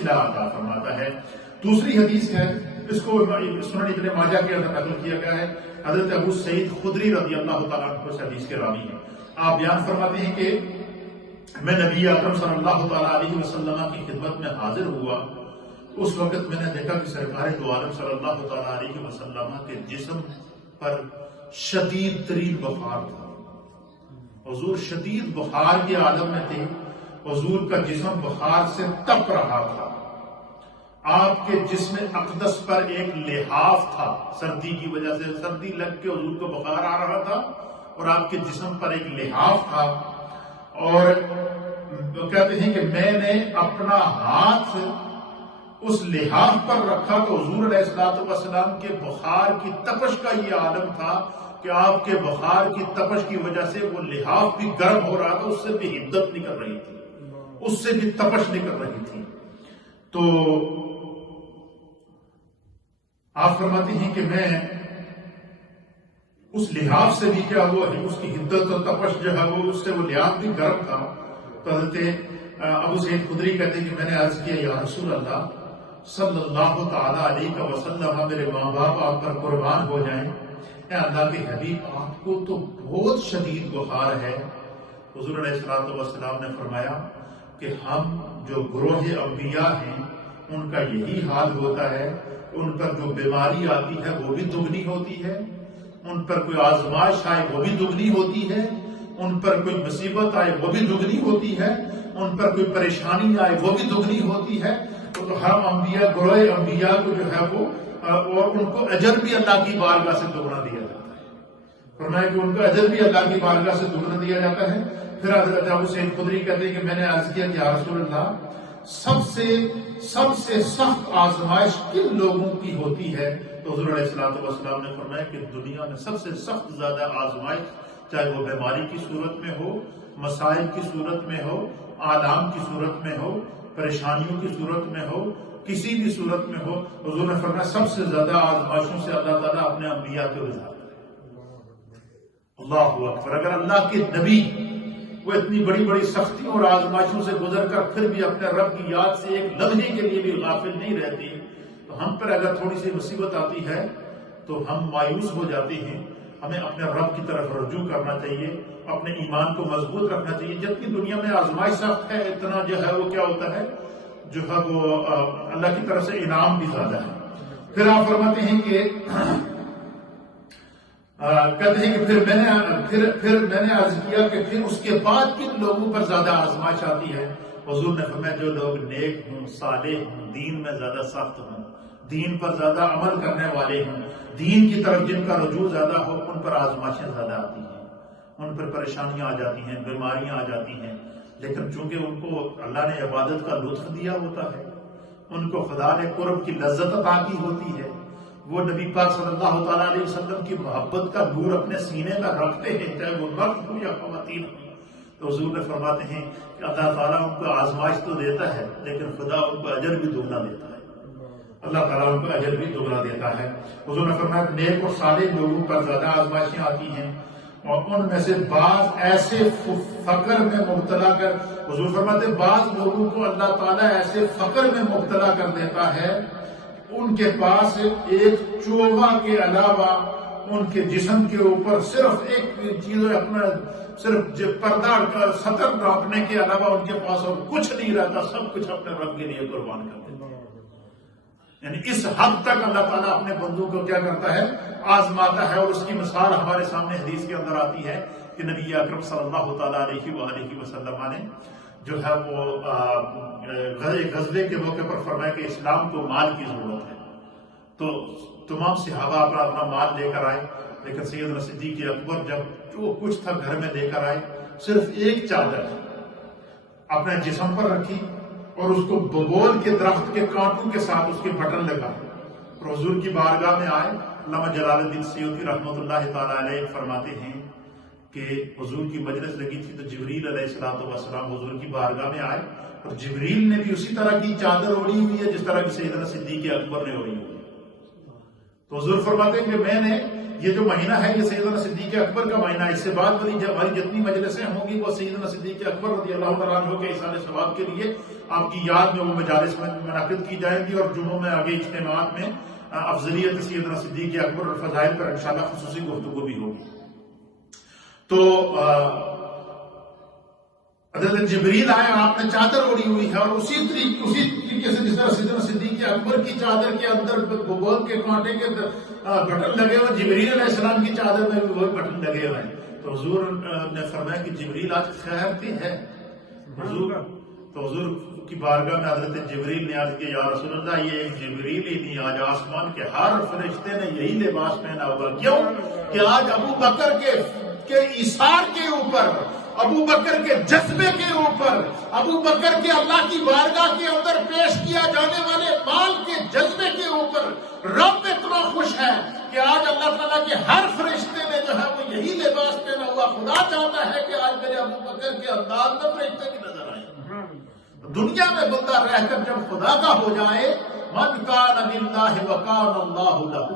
عطا فرماتا ہے۔ دوسری حدیث ہے، اس کو سنن ابن ماجہ کے اندر نقل کیا گیا ہے، حضرت ابو سعید خدری رضی اللہ تعالیٰ عنہ اس حدیث کے راوی ہیں۔ آپ بیان فرماتے ہیں کہ میں نبی اکرم صلی اللہ تعالیٰ علیہ وسلم کی خدمت میں حاضر ہوا، اس وقت میں نے دیکھا کہ سرکار دو عالم صلی اللہ تعالیٰ علیہ وسلم کے جسم پر شدید ترین بخار تھا۔ حضور شدید بخار کے عالم میں تھے، حضور کا جسم بخار سے تپ رہا تھا۔ آپ کے جسم اقدس پر ایک لحاف تھا، سردی کی وجہ سے سردی لگ کے حضور کو بخار آ رہا تھا، اور آپ کے جسم پر ایک لحاف تھا۔ اور کہتے ہیں کہ میں نے اپنا ہاتھ اس لحاف پر رکھا تو حضور علیہ الصلوۃ والسلام کے بخار کی تپش کا یہ عالم تھا کہ آپ کے بخار کی تپش کی وجہ سے وہ لحاف بھی گرم ہو رہا تھا، اس سے بھی حدت نکل رہی تھی، اس سے بھی تپش نکل رہی تھی۔ تو آپ فرماتے ہیں کہ میں اس لحاف سے بھی کیا ہوا ہے، اس کی حدت اور تپش جو ہے اس سے وہ لحاف بھی گرم تھا۔ تو حضرت ابو سعید خدری کہتے ہیں کہ میں نے عرض کیا یا رسول اللہ صلی اللہ تعالیٰ علیہ وسلم، میرے ماں باپ آپ پر قربان ہو جائیں، اے اللہ کے حبیب آپ کو تو بہت شدید بخار ہے۔ حضور علیہ الصلوۃ والسلام نے فرمایا کہ ہم جو گروہ انبیاء ہیں ان کا یہی حال ہوتا ہے، ان پر جو بیماری آتی ہے وہ بھی دگنی ہوتی ہے، ان پر کوئی آزمائش آئے وہ بھی دگنی ہوتی ہے، ان پر کوئی مصیبت آئے وہ بھی دگنی ہوتی ہے، ان پر کوئی پریشانی آئے وہ بھی دگنی ہوتی ہے۔ تو ہم انبیاء، گروہ انبیاء کو جو ہے وہ اور ان کو اجر بھی اللہ کی بارگاہ سے دگنا دیا جاتا ہے۔ فرمایا کہ ان کا اجر بھی اللہ کی بارگاہ سے دگنا دیا جاتا ہے۔ پھر حضرت ابو سعید خدری کہتے ہیں کہ میں نے عرض کیا کہ یا رسول اللہ سب سے سخت آزمائش کن لوگوں کی ہوتی ہے؟ تو حضور علیہ الصلوۃ والسلام نے فرمایا کہ دنیا میں سب سے سخت زیادہ آزمائش، چاہے وہ بیماری کی صورت میں ہو، مسائل کی صورت میں ہو، آلام کی صورت میں ہو، پریشانیوں کی صورت میں ہو، کسی بھی صورت میں ہو، حضور نے فرمایا سب سے زیادہ آزمائشوں سے اللہ تعالیٰ اپنے انبیاء کو گزارتا ہے۔ اللہ اکبر! اگر اللہ کے نبی وہ اتنی بڑی بڑی سختیوں اور آزمائشوں سے گزر کر پھر بھی اپنے رب کی یاد سے ایک لمحے کے لیے بھی غافل نہیں رہتے، تو ہم پر اگر تھوڑی سی مصیبت آتی ہے تو ہم مایوس ہو جاتے ہیں۔ ہمیں اپنے رب کی طرف رجوع کرنا چاہیے، اپنے ایمان کو مضبوط رکھنا چاہیے۔ جبکہ دنیا میں آزمائش سخت ہے، اتنا جو ہے وہ کیا ہوتا ہے، جو ہے وہ اللہ کی طرف سے انعام بھی زیادہ ہے۔ پھر آپ فرماتے ہیں کہ کہتے ہیں کہ پھر میں نے عرض کیا کہ پھر اس کے بعد کن لوگوں پر زیادہ آزمائش آتی ہے؟ حضور نے فرمایا جو لوگ نیک ہوں، صالح ہوں، دین میں زیادہ سخت ہوں، دین پر زیادہ عمل کرنے والے ہوں، دین کی طرف جن کا رجوع زیادہ ہو، ان پر آزمائشیں زیادہ آتی ہیں، ان پر پریشانیاں آ جاتی ہیں، بیماریاں آ جاتی ہیں۔ لیکن چونکہ ان کو اللہ نے عبادت کا لطف دیا ہوتا ہے، ان کو خدا نے قرب کی لذت عطا کی ہوتی ہے، وہ نبی پاک صلی اللہ تعالیٰ علیہ وسلم کی محبت کا نور اپنے سینے میں رکھتے ہیں، چاہے وہ مرد ہو یا خواتین ہو۔ تو حضور نے فرماتے ہیں کہ اللہ تعالیٰ ان کو آزمائش تو دیتا ہے، لیکن خدا ان کو اجر بھی دگنا دیتا ہے، اللہ تعالیٰ ان کو اجر بھی دگنا دیتا ہے۔ حضور نے فرمایا نیک اور صالح لوگوں پر زیادہ آزمائشیں آتی ہیں، اور ان میں سے بعض ایسے فقر میں مبتلا کر، حضور فرماتے بعض لوگوں کو اللہ تعالیٰ ایسے فقر میں مبتلا کر دیتا ہے ان کے پاس ایک چوغا کے علاوہ ان کے جسم کے اوپر صرف ایک چیز، اپنا صرف پردہ کا سطر ڈھانپنے کے علاوہ ان کے پاس اور کچھ نہیں رہتا، سب کچھ اپنے رب کے لیے قربان کر دیتے ہیں۔ یعنی اس حد تک اللہ تعالیٰ اپنے بندوں کو کیا کرتا ہے، آزماتا ہے۔ اور اس کی مثال ہمارے سامنے حدیث کے اندر آتی ہے کہ نبی اکرم صلی اللہ تعالیٰ علیہ وآلہ وسلم نے جو ہے وہ غزوے کے موقع پر فرمایا کہ اسلام کو مال کی ضرورت ہے، تو تمام صحابہ اپنا مال لے کر آئے، لیکن سیدنا صدیق اکبر جب جو کچھ تھا گھر میں لے کر آئے، صرف ایک چادر اپنے جسم پر رکھی اور اس کو ببول کے درخت کے کانٹوں کے ساتھ اس کے بٹن لگا، اور حضور کی بارگاہ میں آئے۔ علامہ جلال الدین سیوطی رحمۃ اللہ تعالیٰ علیہ فرماتے ہیں کہ حضور کی مجلس لگی تھی تو جبریل علیہ الصلوۃ والسلام حضور کی بارگاہ میں آئے، اور جبریل نے بھی اسی طرح کی چادر اوڑھی ہوئی ہے جس طرح کی سیدنا صدیق اکبر نے اوڑھی ہوئی ہے۔ تو حضور فرماتے ہیں کہ میں نے یہ جو مہینہ ہے یہ سیدنا صدیق اکبر کا مہینہ ہے. اس سے بعد والی ہماری جتنی مجلسیں ہوں گی وہ سیدنا صدیق اکبر رضی اللہ تعالیٰ عنہ کے احسان ثواب کے لیے آپ کی یاد میں وہ مجالس میں منعقد کی جائیں گی، اور جمعوں میں آگے اجتماعات میں افضلیت سیدنا صدیق اکبر اور فضائل پر انشاءاللہ خصوصی گفتگو بھی ہوگی. تو حضرت جبریل آئے، آپ نے چادر اوڑی ہوئی ہے، اور اسی طریقے سے جس طرح سیدنا صدیق اکبر کی چادر کے اندر بھگول کے کانٹے کے بٹن لگے ہوئے، جبریل علیہ السلام کی چادر میں بھی وہی بٹن لگے ہوئے ہیں. تو حضور نے فرمایا کہ جبریل آج خیرتی ہے. حضور کی بارگاہ میں حضرت جبریل نے عرض کیا یا رسول اللہ یہ ایک جبریل ہی نہیں، آج آسمان کے ہر فرشتے نے یہی لباس پہنا ہوگا. کیوں کہ آج ابو بکر کے ایثار کے اوپر، ابو بکر کے جذبے کے اوپر، ابو بکر کے اللہ کی بارگاہ کے اندر پیش کیا جانے والے مال کے جذبے کے اوپر رب اتنا خوش ہے کہ آج اللہ تعالیٰ کے ہر فرشتے نے جو ہے وہ یہی لباس پہنا ہوا. خدا چاہتا ہے کہ آج میرے ابو بکر کے انداز میں فرشتے بھی نظر آئے. دنیا میں بندہ رہ کر جب خدا کا ہو جائے، من کان للہ وکان اللہ لہ،